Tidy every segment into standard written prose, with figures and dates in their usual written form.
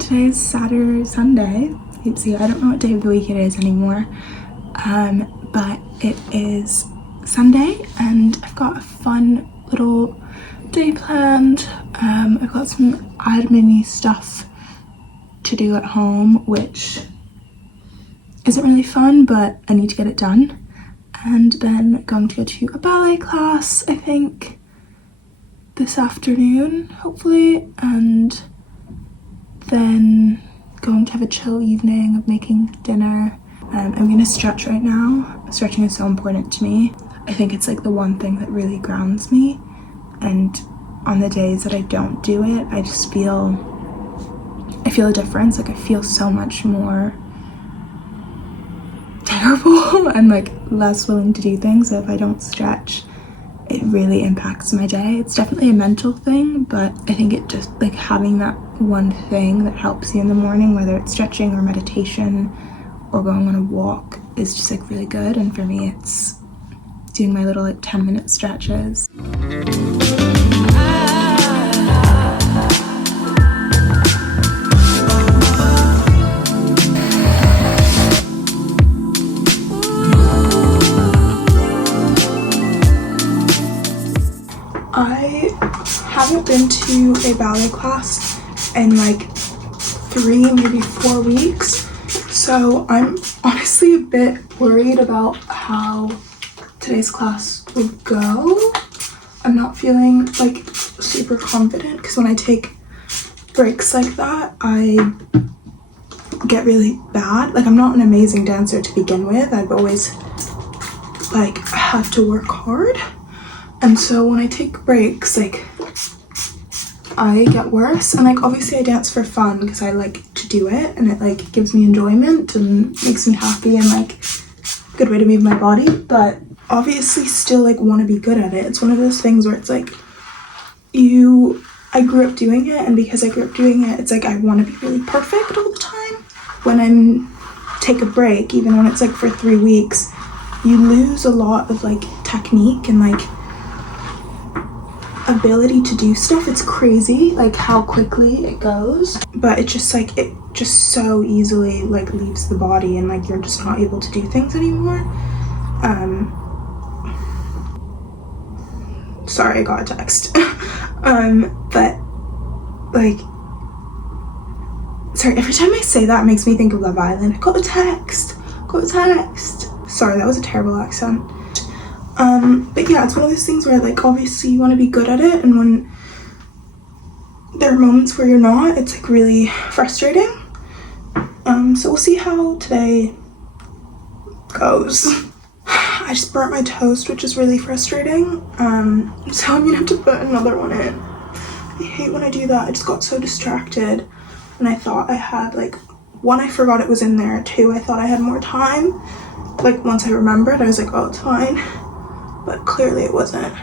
Today is Saturday, Sunday. See, I don't know what day of the week it is anymore. But it is Sunday and I've got a fun little day planned. I've got some admin-y stuff to do at home, which isn't really fun, but I need to get it done. And then going to go to a ballet class, I think, this afternoon, hopefully, and then going to have a chill evening of making dinner. I'm gonna stretch right now. Stretching is so important to me. I think it's like the one thing that really grounds me, and on the days that I don't do it, I feel a difference. Like I feel so much more terrible and like less willing to do things. So if I don't stretch, it really impacts my day. It's definitely a mental thing, but I think it just like having that one thing that helps you in the morning, whether it's stretching or meditation or going on a walk, is just like really good. And for me, it's doing my little like 10-minute stretches. I haven't been to a ballet class in like 3, maybe 4 weeks, so I'm honestly a bit worried about how today's class will go. I'm not feeling like super confident because when I take breaks like that, I get really bad. Like I'm not an amazing dancer to begin with. I've always like had to work hard. And so when I take breaks, like, I get worse. And like, obviously I dance for fun because I like to do it and it like gives me enjoyment and makes me happy and like good way to move my body. But obviously still like want to be good at it. It's one of those things where it's like, I grew up doing it, and because I grew up doing it, it's like I want to be really perfect all the time. When take a break, even when it's like for 3 weeks, you lose a lot of like technique and like ability to do stuff. It's crazy like how quickly it goes, but it's just like it just so easily like leaves the body and like you're just not able to do things anymore. Sorry, I got a text. But like, sorry, every time I say that it makes me think of Love Island. I got a text. Sorry, that was a terrible accent. But yeah, it's one of those things where like obviously you want to be good at it, and when there are moments where you're not, it's like really frustrating. So we'll see how today goes. I just burnt my toast, which is really frustrating. So I'm gonna have to put another one in. I hate when I do that. I just got so distracted and I thought I had like, 1, I forgot it was in there, 2, I thought I had more time. Like once I remembered, I was like, oh, it's fine. But clearly it wasn't.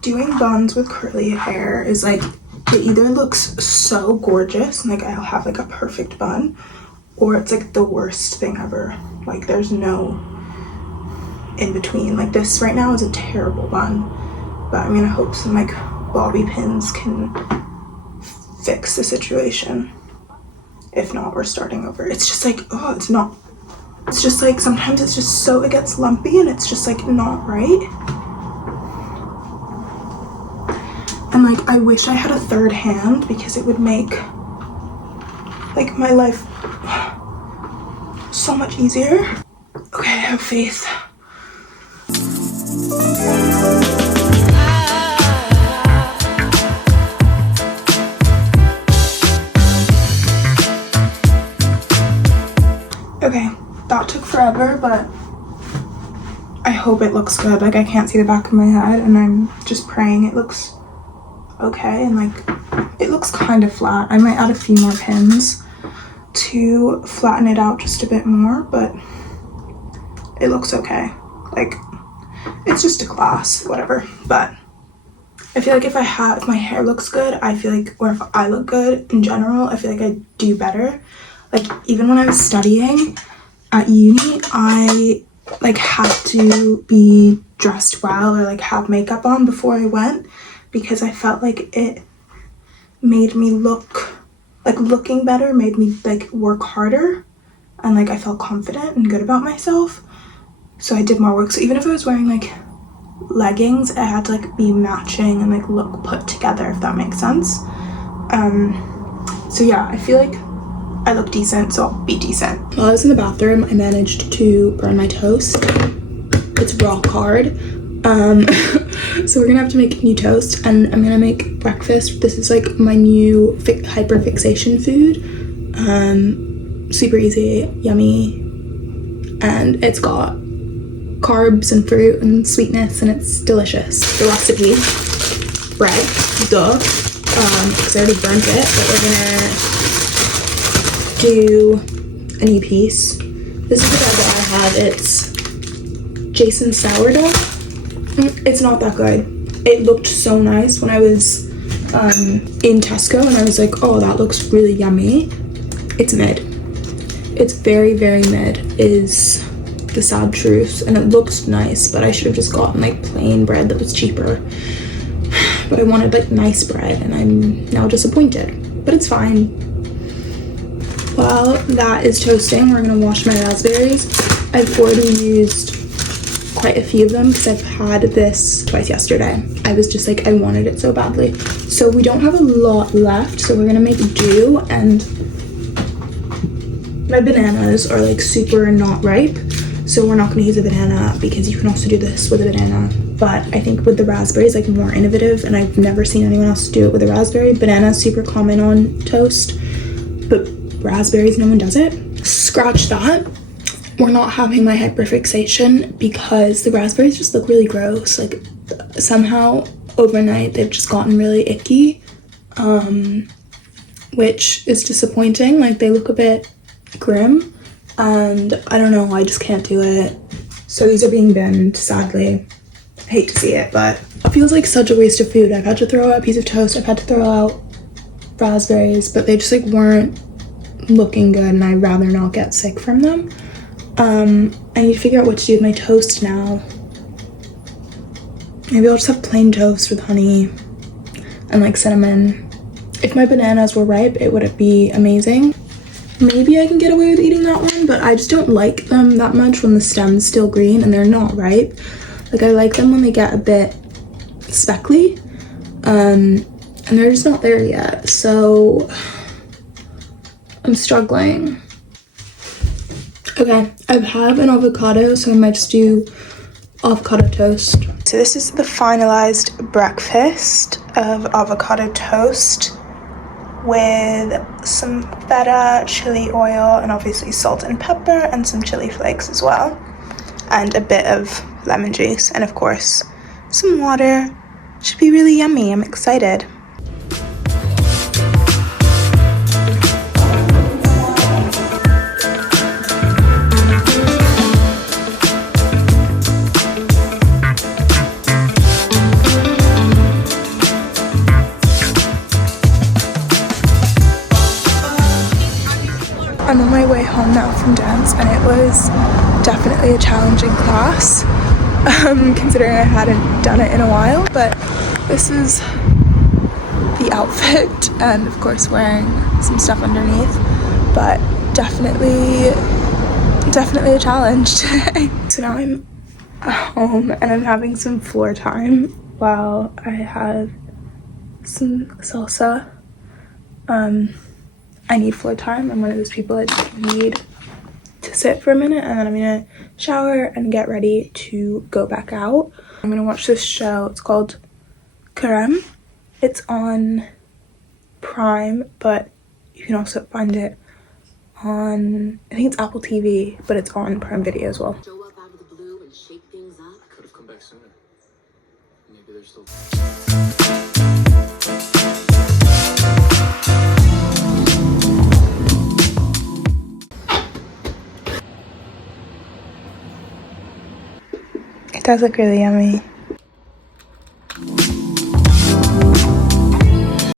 Doing buns with curly hair is like, it either looks so gorgeous and like I'll have like a perfect bun, or it's like the worst thing ever. Like there's no in between. Like this right now is a terrible bun, but I'm gonna hope some like bobby pins can fix the situation. If not, we're starting over. It's just like, oh, it's just like sometimes it's just so, it gets lumpy and it's just like not right. And like I wish I had a third hand because it would make like my life so much easier. Okay, I have faith. Okay, that took forever, but I hope it looks good. Like I can't see the back of my head and I'm just praying it looks okay, and like it looks kind of flat. I might add a few more pins to flatten it out just a bit more, but it looks okay. Like it's just a class, whatever. But I feel like if my hair looks good, I feel like, or if I look good in general, I feel like I do better. Like even when I was studying at uni, I like had to be dressed well or like have makeup on before I went, because I felt like it made me look, like looking better made me like work harder, and like I felt confident and good about myself. So I did more work. So even if I was wearing like leggings, it had to like be matching and like look put together, if that makes sense. So yeah, I feel like I look decent, so I'll be decent. While I was in the bathroom, I managed to burn my toast. It's rock hard. So we're gonna have to make new toast, and I'm gonna make breakfast. This is like my new hyper fixation food. Super easy, yummy, and it's got carbs and fruit and sweetness, and it's delicious. The recipe: bread, duh, because I already burnt it, but we're gonna do a new piece. This is the bread that I have. It's Jason sourdough. It's not that good. It looked so nice when I was in Tesco, and I was like, oh, that looks really yummy. It's mid. It's very, very mid is the sad truth, and it looks nice, but I should have just gotten like plain bread that was cheaper. But I wanted like nice bread, and I'm now disappointed, but it's fine. While that is toasting, we're gonna wash my raspberries. I've already used quite a few of them because I've had this twice yesterday. I was just like, I wanted it so badly. So we don't have a lot left, so we're gonna make do, and my bananas are like super not ripe, so we're not gonna use a banana because you can also do this with a banana. But I think with the raspberries, like more innovative, and I've never seen anyone else do it with a raspberry. Banana is super common on toast, but raspberries, no one does it. Scratch that. We're not having my hyperfixation because the raspberries just look really gross. Like somehow overnight they've just gotten really icky, which is disappointing. Like they look a bit grim, and I don't know, I just can't do it. So these are being binned, sadly. I hate to see it, but it feels like such a waste of food. I've had to throw out a piece of toast, I've had to throw out raspberries, but they just like weren't looking good, and I'd rather not get sick from them. I need to figure out what to do with my toast now. Maybe I'll just have plain toast with honey and like cinnamon. If my bananas were ripe, it would be amazing. Maybe I can get away with eating that one, but I just don't like them that much when the stem's still green and they're not ripe. Like I like them when they get a bit speckly, and they're just not there yet, so I'm struggling. Okay, I have an avocado, so I might just do avocado toast. So this is the finalized breakfast of avocado toast with some feta, chili oil, and obviously salt and pepper, and some chili flakes as well, and a bit of lemon juice, and of course some water. Should be really yummy. I'm excited. I'm on my way home now from dance, and it was definitely a challenging class, considering I hadn't done it in a while, but this is the outfit, and of course wearing some stuff underneath, but definitely a challenge today. So now I'm home, and I'm having some floor time while I have some salsa. I need floor time. I'm one of those people that just need to sit for a minute, and then I'm gonna shower and get ready to go back out. I'm gonna watch this show. It's called Karem. It's on Prime, but you can also find it on, I think it's Apple TV, but it's on Prime Video as well. Show up out of the blue and shake things up. I could have come back sooner. Maybe there's still... It does look really yummy.